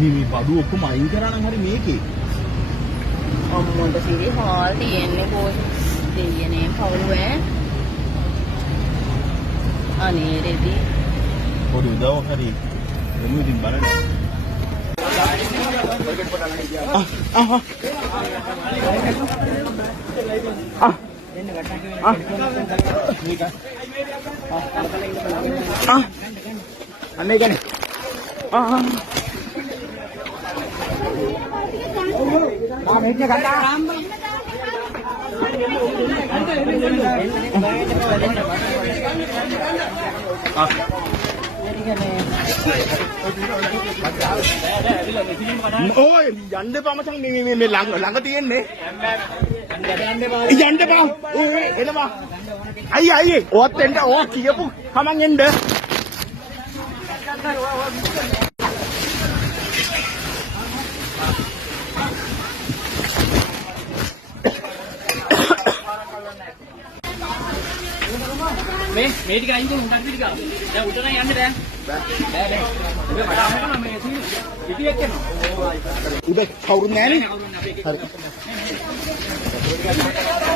මේ බඩු ඔක්කොම අයින් කරා නම් හරි මේකේ. අම්මොන්ට සිරි හාල් තියෙන්නේ කොහේ දෙයනේ පවුලේ අනේ රෙදි පොඩි උදව්වක් හරි එමු ඉතින් බලන්න. අනේ ගන්නේ. මේක ගත්තා. ඔය යන්න එපා මචං මේ ළඟ තියෙන්නේ. යන්න එපා. ඔය එනවා. අයියේ ඔයත් එන්න ඔය කියපු කමෙන් එන්න. මේ ටික අයින් කරමු උන්ටත් ටික. දැන් උඩ නම් යන්න බෑ. බෑ. ඔබ කඩාම කරනවා මේ ඉතිරියක් කරනවා. උඩ කවුරුත් නැහැනේ. හරි.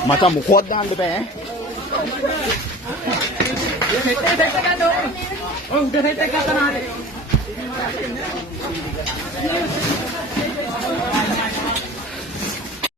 මචං මොකවත් දාන්න බෑ. සෙට් එක ගන්න ඕනේ. ඔය උඩ සෙට් එක ගන්න ආනේ.